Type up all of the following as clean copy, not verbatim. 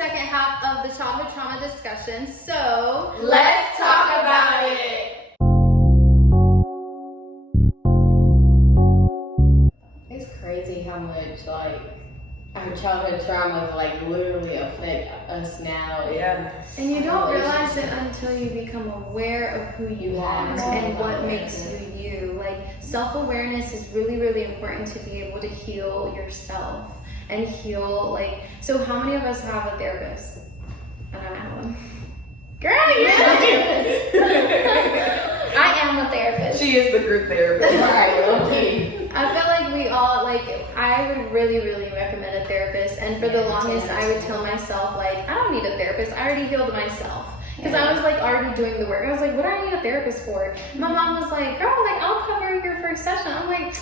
second half of the childhood trauma discussion. So let's talk about it. It's crazy how much like our childhood trauma like literally affect us now. Yeah. And you don't realize it until you become aware of who you are and what makes you. Like, self-awareness is really, really important to be able to heal yourself and heal, like, so how many of us have a therapist? I don't have one. Girl, you're a therapist. I am a therapist. She is the group therapist. Right, okay. I feel like we all, like, I would really, really recommend a therapist. And for the longest, I would tell myself, like, I don't need a therapist. I already healed myself. Because I was, like, already doing the work. I was like, what do I need a therapist for? My mom was like, girl, like, I'll cover your first session. I'm like,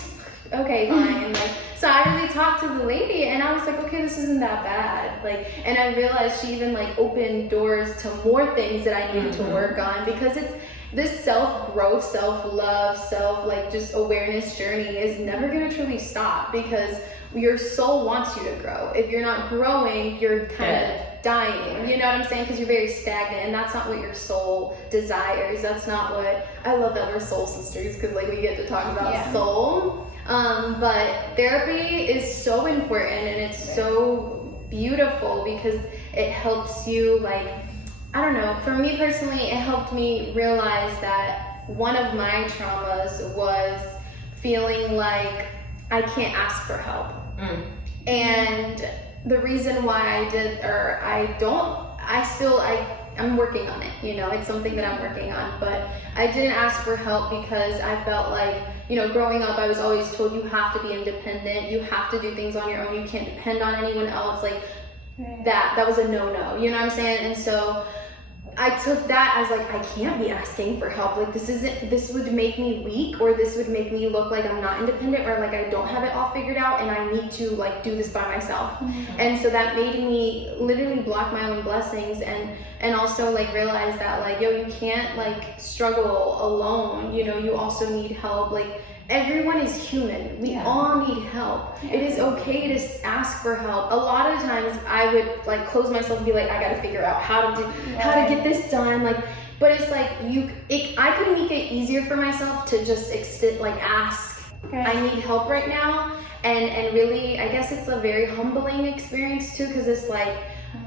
okay, fine. And, like, so I really talked to the lady, and I was like, okay, this isn't that bad. Like, and I realized she even, like, opened doors to more things that I needed to work on, because it's, this self-growth, self-love, like just awareness journey is never gonna truly stop, because your soul wants you to grow. If you're not growing, you're kind of dying. You know what I'm saying? Because you're very stagnant, and that's not what your soul desires. That's not what, I love that we're soul sisters, because like we get to talk about soul. But therapy is so important, and it's so beautiful because it helps you, like, I don't know, for me personally, it helped me realize that one of my traumas was feeling like I can't ask for help. And the reason why I'm working on it, you know, it's something that I'm working on, but I didn't ask for help because I felt like, you know, growing up, I was always told you have to be independent, you have to do things on your own, you can't depend on anyone else, like, that was a no-no, you know what I'm saying? And so I took that as like, I can't be asking for help. Like, this would make me weak, or this would make me look like I'm not independent, or like I don't have it all figured out and I need to like do this by myself. And so that made me literally block my own blessings, and also like realize that like, yo, you can't like struggle alone. You know, you also need help. Like, everyone is human. We all need help. It is okay to ask for help. A lot of times I would like close myself and be like, I gotta figure out how to get this done. Like, but it's like I could make it easier for myself to just ask. I need help right now, and really, I guess it's a very humbling experience too, because it's like,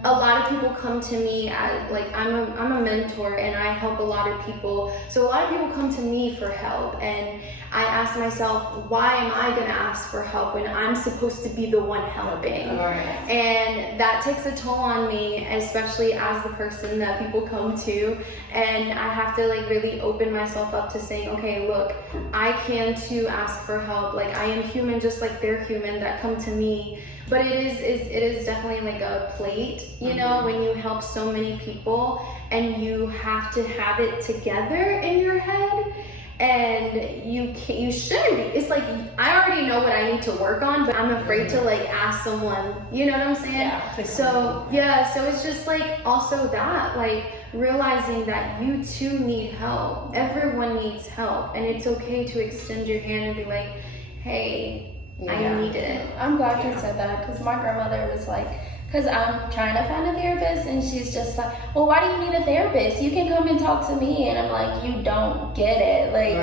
a lot of people come to me as like, I'm a mentor and I help a lot of people. So a lot of people come to me for help, and I ask myself, why am I gonna ask for help when I'm supposed to be the one helping? And that takes a toll on me, especially as the person that people come to. And I have to like really open myself up to saying, okay, look, I can too ask for help. Like, I am human just like they're human that come to me. But it is definitely like a plate, you know, when you help so many people and you have to have it together in your head, and you shouldn't be. It's like, I already know what I need to work on, but I'm afraid to like ask someone, you know what I'm saying? So it's just like also that, like, realizing that you too need help. Everyone needs help, and it's okay to extend your hand and be like, hey, I need it. I'm glad you said that, because my grandmother was like, because I'm trying to find a therapist, and she's just like, well, why do you need a therapist? You can come and talk to me. And I'm like, you don't get it. Like,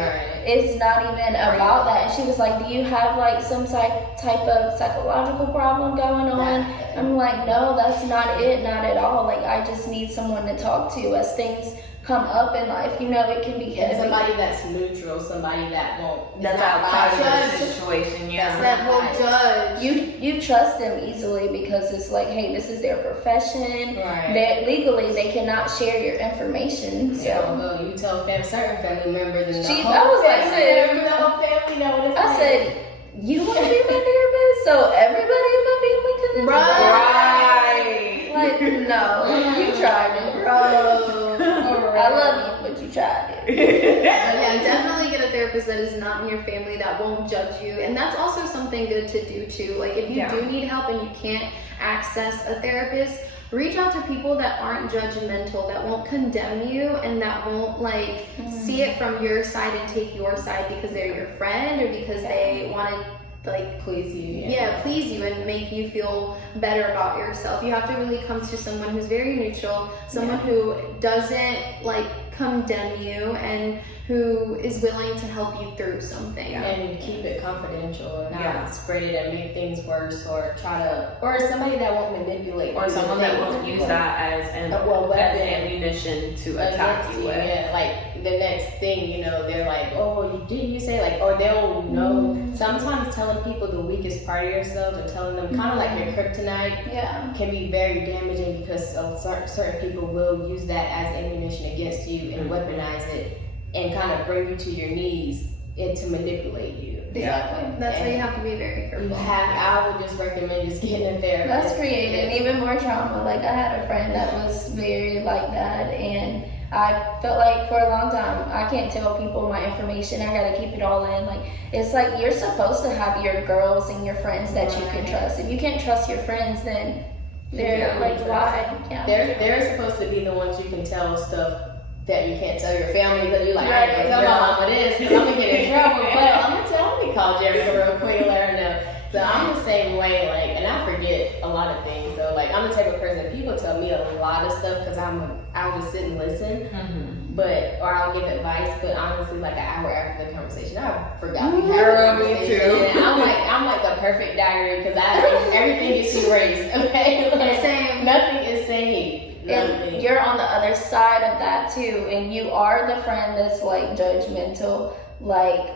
it's not even about that. And she was like, do you have like some type of psychological problem going on? I'm like, no, that's not it, not at all. Like, I just need someone to talk to as things come up in life. You know, it can be somebody that's neutral, somebody that won't, that's outside of the situation, that won't judge. You trust them easily, because it's like, hey, this is their profession. That legally they cannot share your information. So well, you tell certain family members, and the whole family know what it's I said, you want to be my therapist, so everybody in my family can know. Like, no, you tried it, bro. I love you, but you tried it. Yeah, definitely get a therapist that is not in your family, that won't judge you. And that's also something good to do too. Like, if you do need help and you can't access a therapist, reach out to people that aren't judgmental, that won't condemn you, and that won't like see it from your side and take your side because they're your friend, or because they want to please you. please you and make you feel better about yourself. You have to really come to someone who's very neutral, someone who doesn't like condemn you and who is willing to help you through something. And keep it confidential and not spread it and make things worse, or or somebody that won't manipulate, or someone that won't use that as as ammunition to attack you with. Yeah, like the next thing, you know, they're like, oh, didn't you say, like, or they'll know. Sometimes telling people the weakest part of yourself or telling them kind of like your kryptonite can be very damaging, because certain people will use that as ammunition against you and weaponize it and kind of bring you to your knees and to manipulate you. Exactly. That's why you have to be very careful. I would just recommend just getting a therapist. That's creating even more trauma. Like, I had a friend that was very like that, and I felt like for a long time, I can't tell people my information. I gotta keep it all in. Like, it's like you're supposed to have your girls and your friends that you can trust. If you can't trust your friends, then they're like, why? Yeah. They're supposed to be the ones you can tell stuff that you can't tell your family, that you're like, I ain't gonna tell mama this because I'm gonna get in trouble. But let me call Jerica real quick and let her know. So I'm the same way, like, and I forget a lot of things. So like, I'm the type of person, people tell me a lot of stuff because I'll just sit and listen, or I'll give advice. But honestly, like an hour after the conversation, I forgot we had a conversation. And I'm like the perfect diary because everything is erased. Okay, like, Same. Nothing is saved. And you're on the other side of that too, and you are the friend that's like judgmental. Like,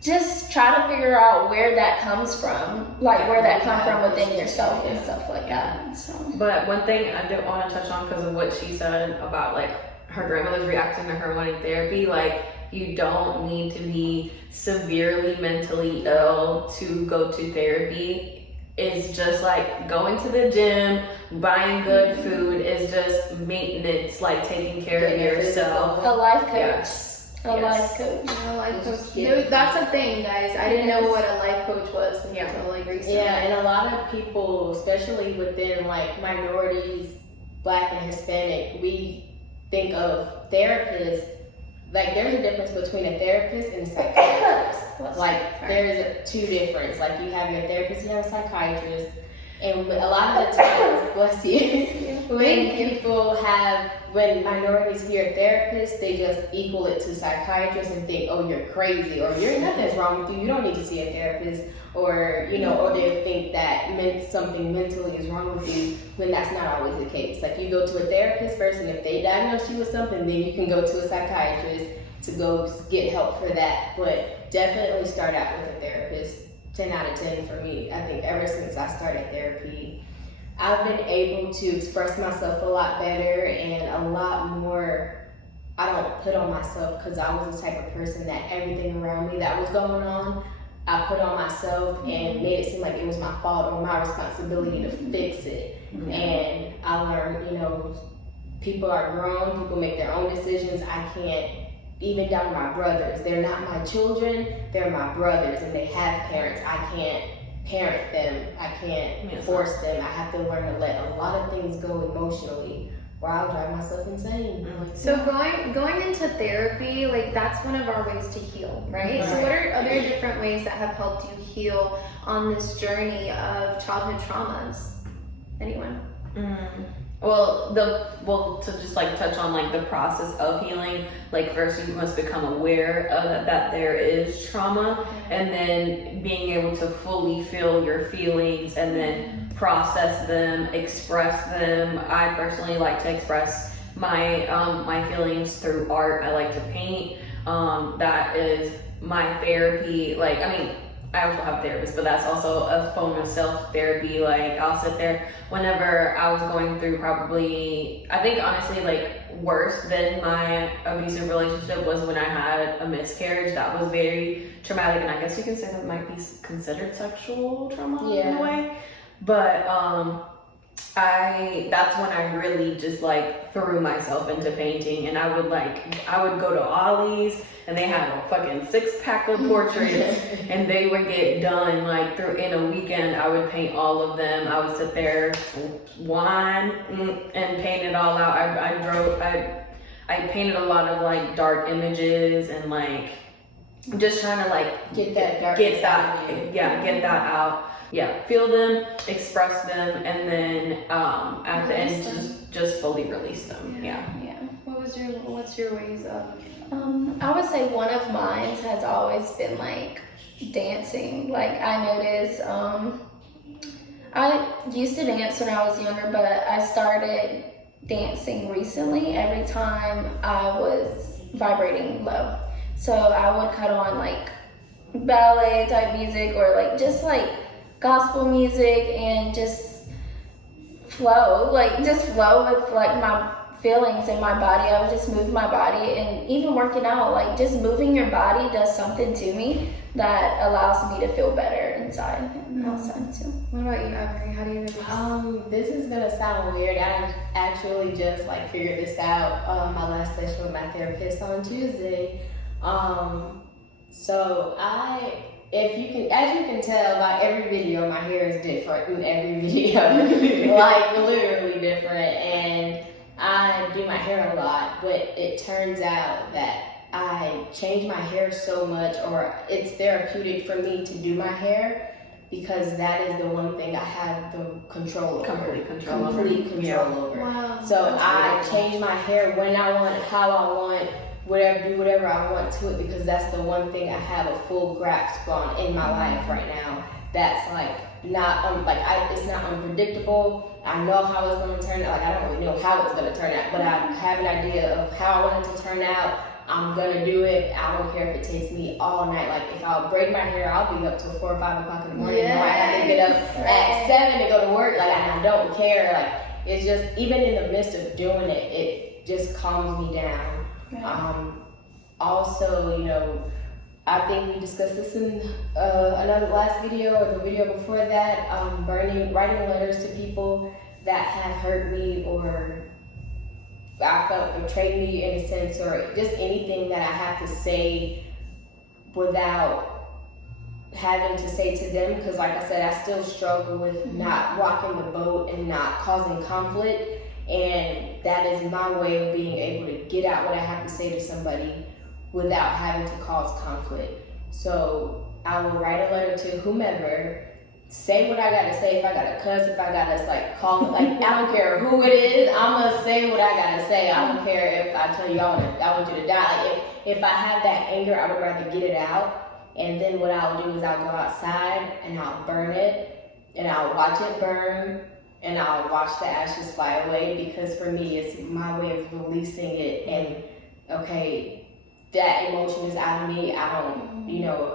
just try to figure out where that comes from, like where that comes from within yourself and stuff like that. So. But one thing I did want to touch on because of what she said about like her grandmother's reaction to her wanting therapy, like, you don't need to be severely mentally ill to go to therapy. It's just like going to the gym, buying good food is just maintenance, like taking care of yourself. A life coach. Yes. A life coach. A life coach. That's a thing, guys. I didn't know what a life coach was until like recently. Yeah, and a lot of people, especially within like minorities, Black and Hispanic, we think of therapists. Like, there's a difference between a therapist and a psychiatrist. Like, there's two differences. Like, you have your therapist, you have a psychiatrist. And a lot of the times, bless you, when minorities hear therapist, they just equal it to psychiatrist and think, oh, you're crazy, or nothing's wrong with you, you don't need to see a therapist, or, you know, or they think that something mentally is wrong with you, when that's not always the case. Like, you go to a therapist first, and if they diagnose you with something, then you can go to a psychiatrist to go get help for that. But definitely start out with a therapist. 10 out of 10 for me. I think ever since I started therapy, I've been able to express myself a lot better and a lot more. I don't put on myself, because I was the type of person that everything around me that was going on, I put on myself and made it seem like it was my fault or my responsibility to fix it. And I learned, you know, people are grown, people make their own decisions. I can't, even down to my brothers, they're not my children, they're my brothers, and they have parents. I can't parent them, I can't force them. I have to learn to let a lot of things go emotionally, or I'll drive myself insane. So going into therapy, like, that's one of our ways to heal, right? So what are other different ways that have helped you heal on this journey of childhood traumas? Anyone? Well, to just like touch on like the process of healing, like, first you must become aware of that there is trauma, and then being able to fully feel your feelings and then process them, express them. I personally like to express my my feelings through art. I like to paint. That is my therapy. Like, I mean, I also have therapists, but that's also a form of self-therapy. Like, I'll sit there whenever I was going through, probably, I think honestly, like, worse than my abusive relationship was when I had a miscarriage. That was very traumatic, and I guess you can say that might be considered sexual trauma in a way. But that's when I really just like threw myself into painting, and I would go to Ollie's, and they had a fucking 6-pack of portraits, and they would get done like in a weekend. I would paint all of them. I would sit there, whine, and paint it all out. I painted a lot of like dark images and like just trying to like Get that dark get inside that, of you. get that out. Yeah, feel them, express them, and then at the Release end, just fully release them. Yeah. What's your ways of? I would say one of mine has always been like dancing. Like I noticed, I used to dance when I was younger, but I started dancing recently every time I was vibrating low. So I would cut on like ballet type music or like just like gospel music and just flow with like my feelings in my body. I would just move my body, and even working out, like just moving your body does something to me that allows me to feel better inside and outside too. What about you, Avery? How do you release? This is gonna sound weird. I actually just like figured this out my last session with my therapist on Tuesday. So as you can tell by every video, my hair is different in every video, like literally different. And I do my hair a lot, but it turns out that I change my hair so much, or it's therapeutic for me to do my hair, because that is the one thing I have the control over. Complete control over. Wow. So I change my hair when I want, how I want, do whatever I want to it, because that's the one thing I have a full grasp on in my life right now. That's like not it's not unpredictable. I know how it's going to turn out. Like I don't really know how it's going to turn out, but I have an idea of how I want it to turn out. I'm gonna do it. I don't care if it takes me all night. Like if I'll braid my hair, I'll be up till 4 or 5 o'clock in the morning. Yes. I have to get up at 7 to go to work. Like I don't care. Like it's just, even in the midst of doing it, it just calms me down. Also, I think we discussed this in another last video or the video before that. Writing letters to people that have hurt me or I felt betrayed me in a sense, or just anything that I have to say without having to say to them. Because like I said, I still struggle with not rocking the boat and not causing conflict. And that is my way of being able to get out what I have to say to somebody without having to cause conflict. So I will write a letter to whomever, say what I gotta say. If I gotta cuss, if I gotta call, I don't care who it is, I'm gonna say what I gotta say. I don't care if I tell you I want you to die. Like if I have that anger, I would rather get it out. And then what I'll do is I'll go outside and I'll burn it, and I'll watch it burn, and I'll watch the ashes fly away, because for me, it's my way of releasing it. And okay, that emotion is out of me. I don't,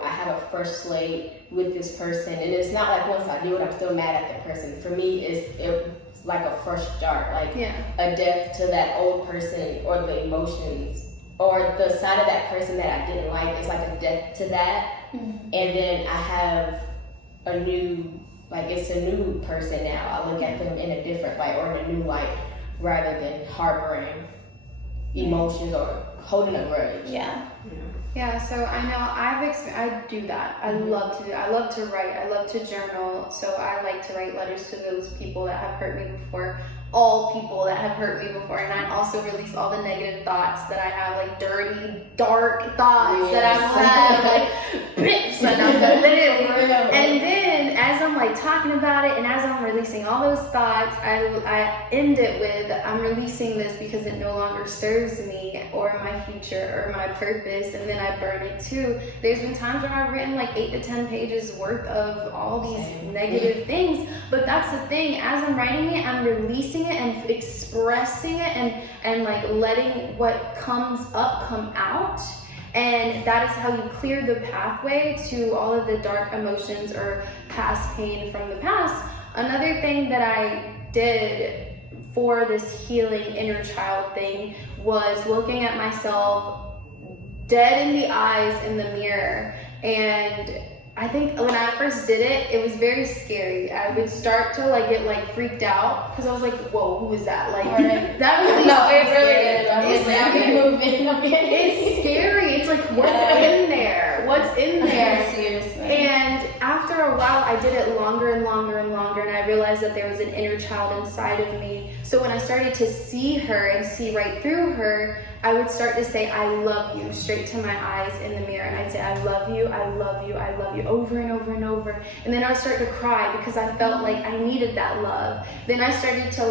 I have a fresh slate with this person. And it's not like once I do it, I'm still mad at the person. For me, it's like a fresh start, like a death to that old person, or the emotions, or the side of that person that I didn't like. It's like a death to that. And then I have a new, it's a new person now. I look at them in a different light, or in a new light, rather than harboring emotions or holding a grudge. Yeah, so I know I do that. I love to do that. I love to write. I love to journal. So I like to write letters to those people that have hurt me before, all people that have hurt me before. And I also release all the negative thoughts that I have, like dirty, dark thoughts that I've had, like, bitch, and I'm literally. And then as I'm talking about it, and as I'm releasing all those thoughts, I end it with, I'm releasing this because it no longer serves me or my future or my purpose. And then I burn it too. There's been times where I've written 8 to 10 pages worth of all these negative things, but that's the thing, as I'm writing it, I'm releasing it and expressing it and letting what comes up come out. And that is how you clear the pathway to all of the dark emotions or past pain from the past. Another thing that I did for this healing inner child thing was looking at myself dead in the eyes in the mirror. And I think when I first did it, it was very scary. I would start to get freaked out, because I was like, whoa, who is that? That really It's scary. It's what's in there? what's in there? Seriously. And after a while, I did it longer and longer and longer, and I realized that there was an inner child inside of me. So when I started to see her and see right through her, I would start to say, I love you, straight to my eyes in the mirror. And I'd say, I love you, I love you, I love you, over and over and over. And then I would start to cry because I felt like I needed that love. Then I started to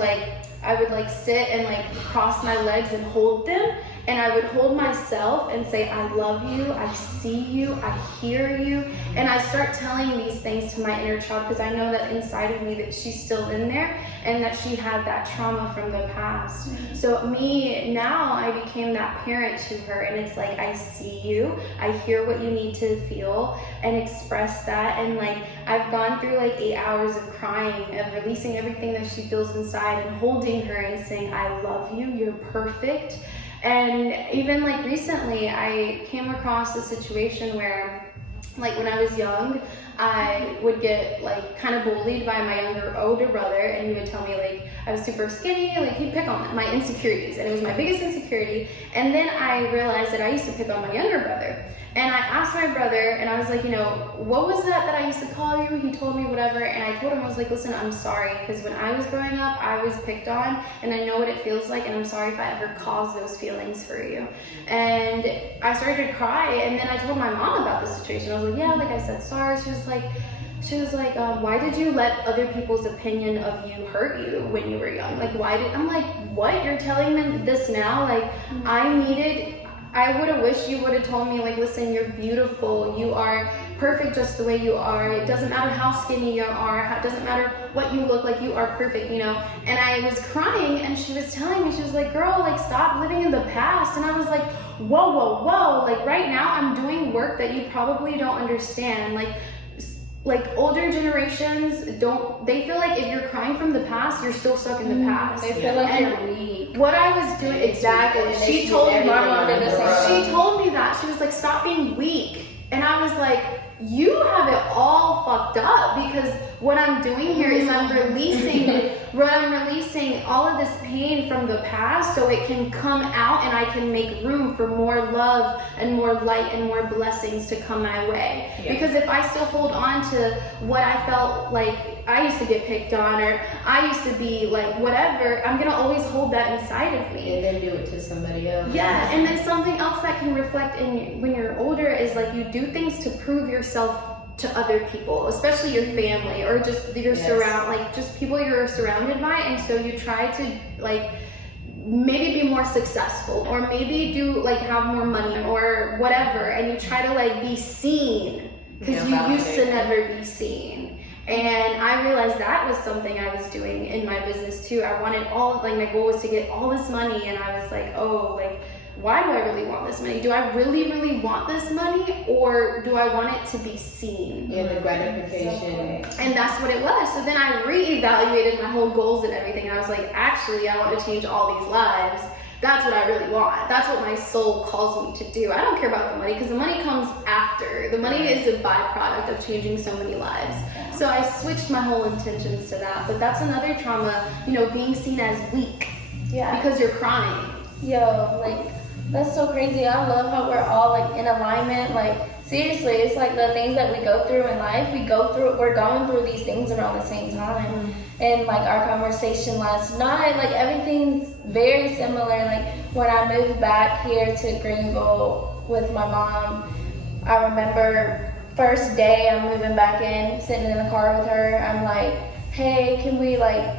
I would sit and cross my legs and hold them. And I would hold myself and say, I love you, I see you, I hear you. And I start telling these things to my inner child because I know that inside of me that she's still in there and that she had that trauma from the past. Mm-hmm. So me, now I became that parent to her, and it's like, I see you, I hear what you need to feel and express that. And I've gone through 8 hours of crying and releasing everything that she feels inside and holding her and saying, I love you, you're perfect. And even recently, I came across a situation where, when I was young, I would get kind of bullied by my older brother, and he would tell me I was super skinny, he'd pick on my insecurities, and it was my biggest insecurity. And then I realized that I used to pick on my younger brother. And I asked my brother, and I was like, what was that I used to call you? He told me whatever, and I told him, I was like, listen, I'm sorry, because when I was growing up, I was picked on, and I know what it feels like, and I'm sorry if I ever caused those feelings for you. And I started to cry, and then I told my mom about the situation. I was like, yeah, I said sorry. She was like, why did you let other people's opinion of you hurt you when you were young? I'm like, what? You're telling me this now? I would have wished you would have told me, listen, you're beautiful. You are perfect just the way you are. It doesn't matter how skinny you are. It doesn't matter what you look like. You are perfect, And I was crying, and she was telling me, she was like, girl, stop living in the past. And I was like, whoa, whoa, whoa. Right now I'm doing work that you probably don't understand. Older generations they feel like if you're crying from the past, you're still stuck in the past. They feel like you're weak. What I was doing, exactly. She told me, my mom did the same. She told me that. She was like, stop being weak. And I was like, you have it all fucked up, because what I'm doing here is I'm releasing all of this pain from the past so it can come out, and I can make room for more love and more light and more blessings to come my way. Yeah. Because if I still hold on to what I felt like I used to get picked on, or I used to be whatever, I'm gonna always hold that inside of me. And then do it to somebody else. Yeah, and then something else that can reflect when you're older is you do things to prove yourself to other people, especially your family, or just your just people you're surrounded by, and so you try to maybe be more successful, or maybe do have more money or whatever, and you try to be seen because you used to never be seen. And I realized that was something I was doing in my business too. I wanted my goal was to get all this money, and I was like, why do I really want this money? Do I really, really want this money, or do I want it to be seen? Yeah, the gratification. And that's what it was. So then I reevaluated my whole goals and everything. And I was like, actually, I want to change all these lives. That's what I really want. That's what my soul calls me to do. I don't care about the money, because the money comes after. The money is a byproduct of changing so many lives. So I switched my whole intentions to that. But that's another trauma, being seen as weak. Yeah. Because you're crying. Yo, that's so crazy. I love how we're all in alignment. Seriously, it's the things that we go through in life, we're going through these things around the same time. Mm-hmm. And our conversation last night, everything's very similar. When I moved back here to Greenville with my mom, I remember first day I'm moving back in, sitting in the car with her, I'm like, hey, can we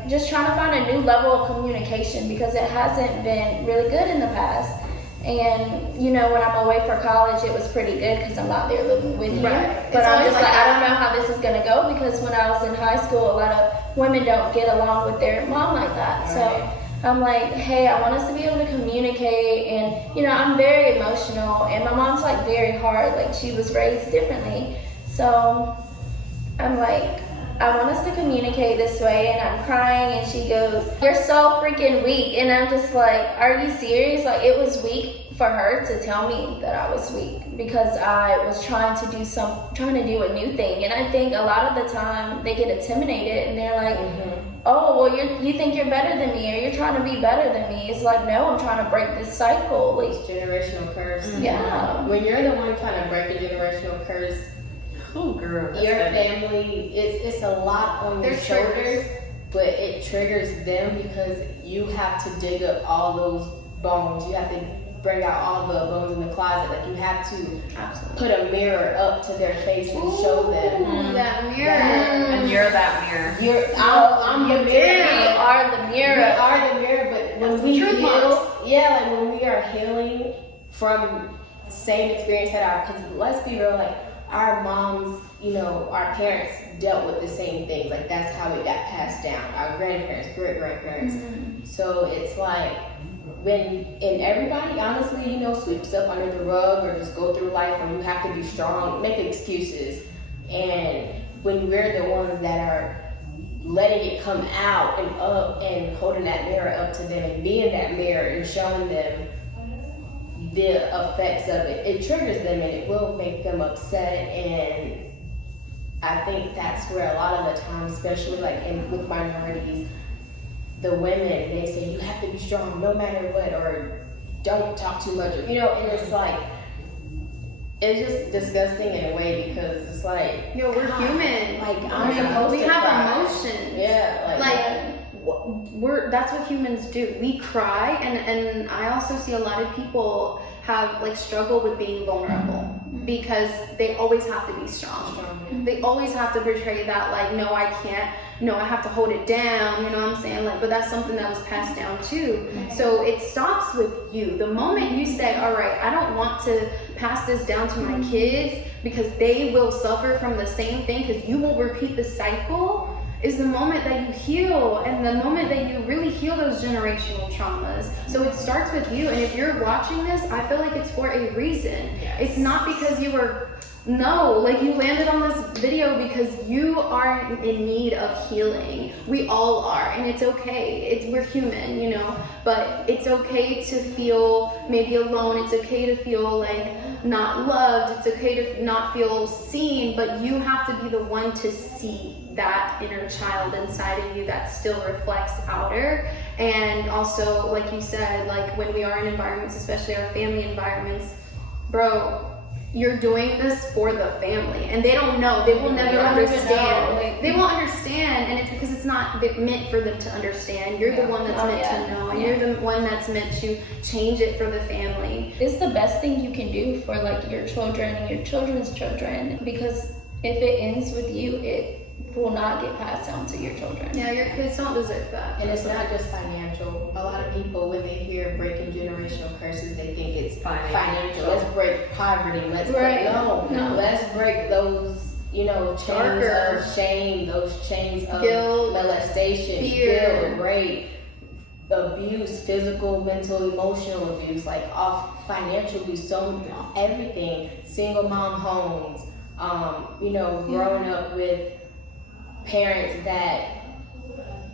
just trying to find a new level of communication, because it hasn't been really good in the past. And when I'm away for college, it was pretty good because I'm not there living with you. Right. But I'm just I don't know how this is gonna go, because when I was in high school, a lot of women don't get along with their mom like that. Right. So I'm like, hey, I want us to be able to communicate, and I'm very emotional, and my mom's very hard, she was raised differently. So I'm like, I want us to communicate this way, and I'm crying, and she goes, you're so freaking weak. And I'm just like, are you serious? It was weak for her to tell me that I was weak, because I was trying to do a new thing. And I think a lot of the time they get intimidated, and they're like, oh, well, you think you're better than me, or you're trying to be better than me. It's like, no, I'm trying to break this cycle. Like, It's generational curse. Yeah. When you're the one trying to break a generational curse, Oh, girl. That's your heavy. family, it's a lot on your Their shoulders, triggers. but it triggers them because you have to dig up all those bones. You have to bring out all the bones in the closet. Like, you have to Absolutely. put a mirror up to their face and show them. Ooh, that mirror. And you're that mirror. I'm the mirror. we are the We mirror. are the mirror, but when That's we the truth, heal, moms. like when we are healing from the same experience that because let's be real, like our moms, our parents dealt with the same things. Like, that's how it got passed down. Our grandparents, great grandparents. So it's like and everybody honestly, sweep stuff under the rug or just go through life, and you have to be strong, make excuses. And when we're the ones that are letting it come out and up and holding that mirror up to them and being that mirror and showing them the effects of it, it triggers them and it will make them upset. And I think that's where a lot of the time, especially like with minorities, the women, they say you have to be strong no matter what, or don't talk too much, and it's like, it's just disgusting in a way, because it's like, We're God, human. like, I'm supposed we to have cry. emotions. Yeah, That's what humans do. We cry, and I also see a lot of people have struggle with being vulnerable because they always have to be strong. They always have to portray that no, I can't. No, I have to hold it down. You know what I'm saying? But that's something that was passed down too. So it stops with you. The moment you say, all right, I don't want to pass this down to my kids because they will suffer from the same thing, because you will repeat the cycle, is the moment that you heal, and the moment that you really heal those generational traumas. So it starts with you, and if you're watching this, I feel like it's for a reason. Yes. It's not because you you landed on this video because you are in need of healing. We all are, and it's okay. We're human, but it's okay to feel maybe alone. It's okay to feel not loved. It's okay to not feel seen, but you have to be the one to see that inner child inside of you that still reflects outer. And also, like you said, when we are in environments, especially our family environments, bro, you're doing this for the family, and they don't know. They will never understand. They won't understand, and it's because it's not meant for them to understand. You're the one that's meant to know, and you're the one that's meant to change it for the family. It's the best thing you can do for your children and your children's children, because if it ends with you, it will not get passed down to your children. Yeah, your kids don't deserve that. And it's not just financial. A lot of people, when they hear breaking generational curses, they think it's financial. Let's break poverty. Let's break No. Let's break those, chains of shame, those chains of Guilt, molestation, fear, guilt, rape, abuse, physical, mental, emotional abuse, off financial abuse, everything. Single mom homes, growing up with parents that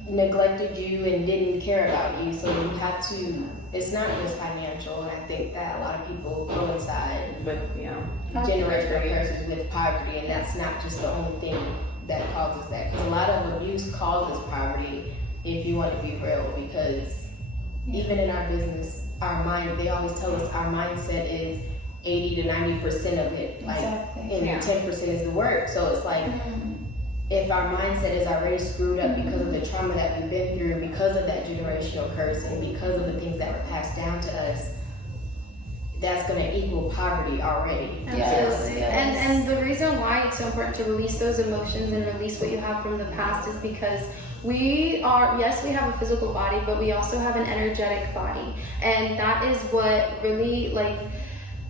neglected you and didn't care about you. So you have to, it's not just financial, and I think that a lot of people coincide But generational curses with poverty, and that's not just the only thing that causes that, because a lot of abuse causes poverty, if you want to be real, because even in our business, they always tell us our mindset is 80 to 90% of it, and 10% is the work. So it's if our mindset is already screwed up because of the trauma that we've been through, because of that generational curse, and because of the things that were passed down to us, that's going to equal poverty already. Absolutely. And the reason why it's so important to release those emotions and release what you have from the past is because we have a physical body, but we also have an energetic body. And that is what really,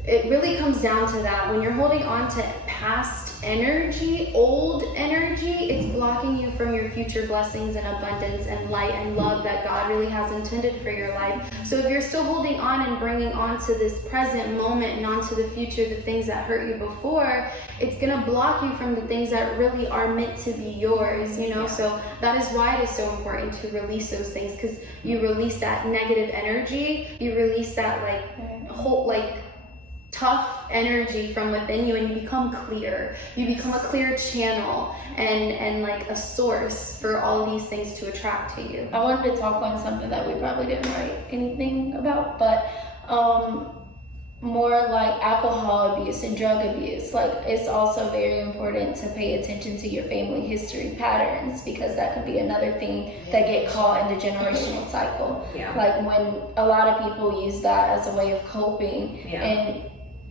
it really comes down to that. When you're holding on to past energy, old energy, it's blocking you from your future blessings and abundance and light and love that God really has intended for your life. So if you're still holding on and bringing on to this present moment and onto the future, the things that hurt you before, it's going to block you from the things that really are meant to be yours, So that is why it is so important to release those things, because you release that negative energy, you release that whole tough energy from within you, and you become clear. You become a clear channel and like a source for all these things to attract to you. I wanted to talk on something that we probably didn't write anything about, but more like alcohol abuse and drug abuse. Like, it's also very important to pay attention to your family history patterns, because that could be another thing that get caught in the generational cycle. Yeah. Like, when a lot of people use that as a way of coping, and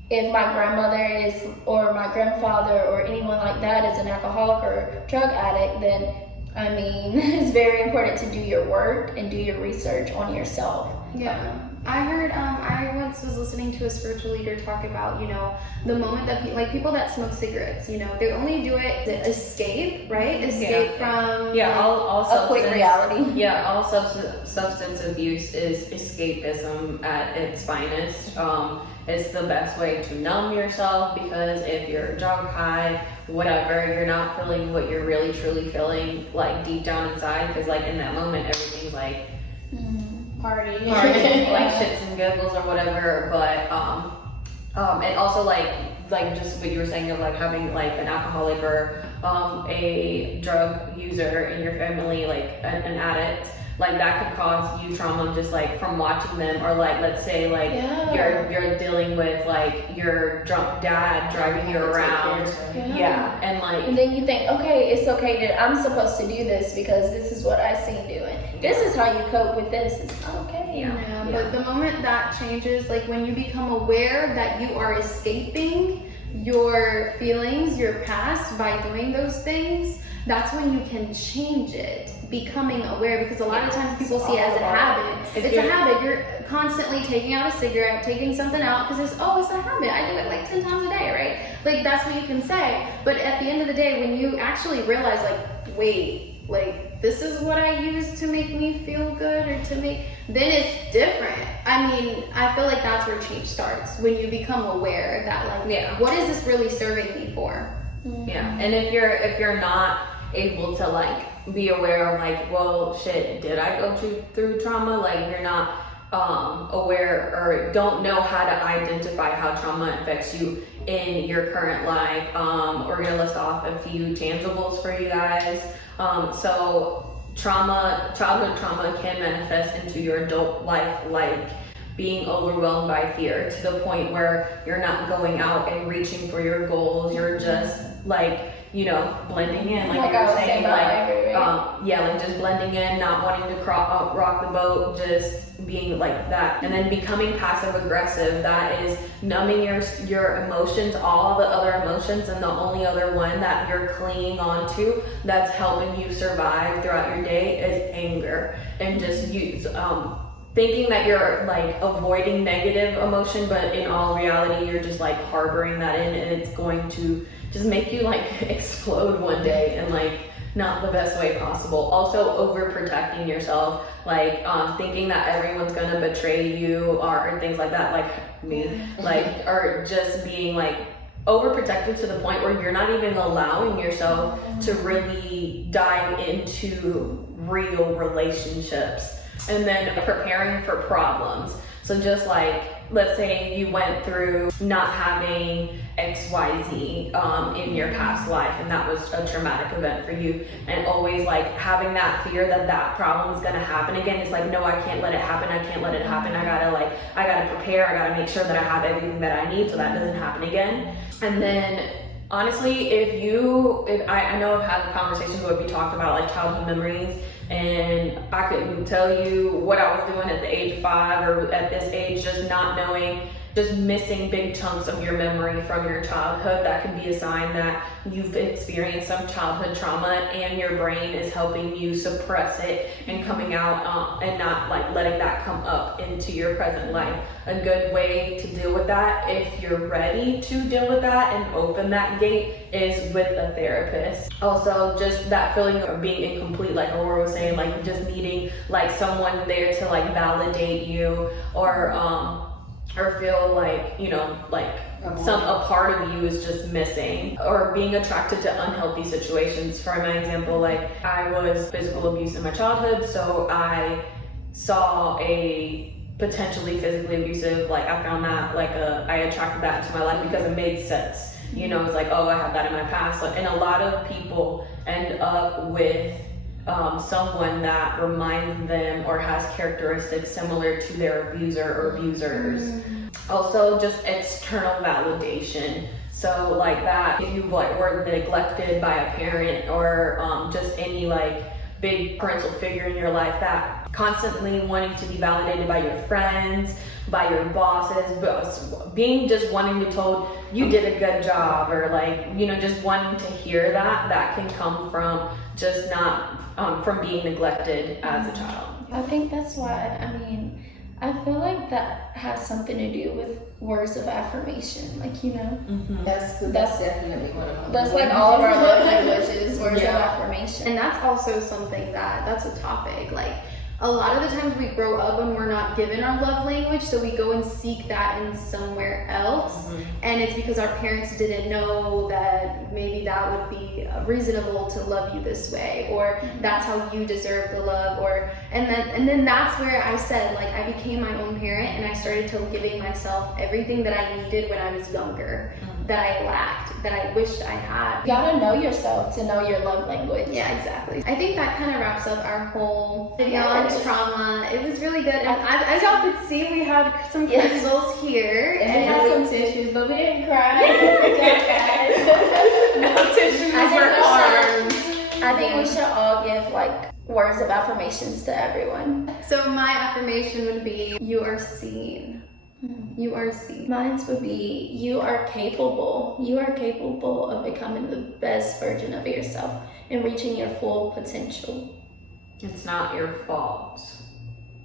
if my grandmother is, or my grandfather, or anyone like that is an alcoholic or drug addict, then I mean, it's very important to do your work and do your research on yourself. Yeah. I heard, I once was listening to a spiritual leader talk about, you know, the moment that people that smoke cigarettes, you know, they only do it to escape, right? Escape from all a quick reality. Yeah, all substance abuse is escapism at its finest. It's the best way to numb yourself, because if you're drunk, high, whatever, you're not feeling what you're really truly feeling, like deep down inside, because like in that moment everything's like Party, like shits and giggles or whatever. But and also like just what you were saying of like having like an alcoholic or a drug user in your family, like an addict, like that could cause you trauma just like from watching them. Or like, let's say like you're dealing with like your drunk dad driving you around, and like, and then you think, okay, it's okay that I'm supposed to do this because this is what I've seen doing. This is how you cope with this. It's okay. But the moment that changes, like when you become aware that you are escaping your feelings, your past by doing those things, that's when you can change it. Becoming aware, because a lot of times people see it as a habit. It's a habit. You're constantly taking out a cigarette, taking something out, because it's a habit. I do it like 10 times a day, right? Like, that's what you can say. But at the end of the day, when you actually realize, like, wait, like, this is what I use to make me feel good, or to make, then it's different. I mean, I feel like that's where change starts, when you become aware that, like, what is this really serving me for? Yeah, and if you're not able to like be aware of like, well, shit, did I go through trauma? Like, you're not aware or don't know how to identify how trauma affects you in your current life. We're gonna list off a few tangibles for you guys. So childhood trauma can manifest into your adult life, like being overwhelmed by fear to the point where you're not going out and reaching for your goals. You're just like, you know, blending in, like you were saying, like just blending in, not wanting to rock the boat, just being like that. And then becoming passive aggressive, that is numbing your emotions, all the other emotions, and the only other one that you're clinging on to that's helping you survive throughout your day is anger. And just thinking that you're like avoiding negative emotion, but in all reality you're just like harboring that in, and it's going to just make you like explode one day, and like not the best way possible. Also overprotecting yourself, like thinking that everyone's gonna betray you or things like that, like me, like, or just being like overprotective to the point where you're not even allowing yourself to really dive into real relationships. And then preparing for problems. So just like, let's say you went through not having XYZ in your past life, and that was a traumatic event for you, and always like having that fear that problem is gonna happen again. It's like, no, I can't let it happen. I can't let it happen. I gotta prepare. I gotta make sure that I have everything that I need so that doesn't happen again. And then honestly, if I know I've had conversations where we talked about like childhood memories, and I couldn't tell you what I was doing at the age of 5 or at this age, just not knowing, just missing big chunks of your memory from your childhood. That could be a sign that you've experienced some childhood trauma, and your brain is helping you suppress it and coming out and not like letting that come up into your present life. A good way to deal with that, if you're ready to deal with that and open that gate, is with a therapist. Also, just that feeling of being incomplete, like Aurora was saying, like just needing like someone there to like validate you, or feel like, you know, like a part of you is just missing, or being attracted to unhealthy situations. For my example, like I was physical abuse in my childhood, so I saw a potentially physically abusive, like I found that I attracted that into my life because it made sense. You know, it's like, oh, I have that in my past. And a lot of people end up with someone that reminds them or has characteristics similar to their abuser or abusers. Also, just external validation. So like that, if you were neglected by a parent or just any big parental figure in your life, that constantly wanting to be validated by your friends, by your bosses, but just wanting to be told you did a good job, or just wanting to hear that can come from just not from being neglected as a child. I think that's why, I feel like that has something to do with words of affirmation, That's definitely one of them. That's all of our love languages, words of affirmation. And that's also something that's a topic. A lot of the times we grow up and we're not given our love language, so we go and seek that in somewhere else. And it's because our parents didn't know that maybe that would be reasonable to love you this way, or that's how you deserve the love, and then that's where I said, I became my own parent and I started giving myself everything that I needed when I was younger, that I lacked, that I wished I had. You gotta know yourself to know your love language. Yeah, exactly. I think that kind of wraps up our whole video on trauma. It was really good, and as y'all could see, we had some crystals here, And we had some tissues, but we didn't cry. No tissues or arms. I think we should all give words of affirmations to everyone. So my affirmation would be, you are seen. You are seen. Mine would be, you are capable. You are capable of becoming the best version of yourself and reaching your full potential. It's not your fault.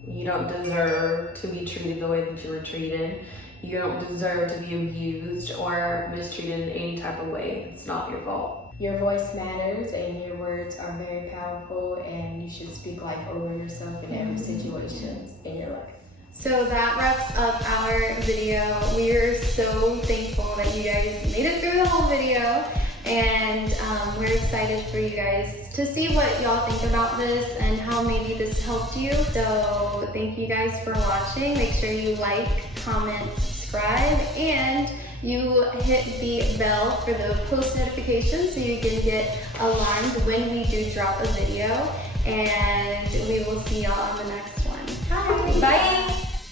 You don't deserve to be treated the way that you were treated. You don't deserve to be abused or mistreated in any type of way. It's not your fault. Your voice matters and your words are very powerful, and you should speak life over yourself in every situation in your life. So that wraps up our video. We are so thankful that you guys made it through the whole video, and we're excited for you guys to see what y'all think about this and how maybe this helped you. So thank you guys for watching. Make sure you like, comment, subscribe, and you hit the bell for the post notifications so you can get alarmed when we do drop a video, and we will see y'all on the next one.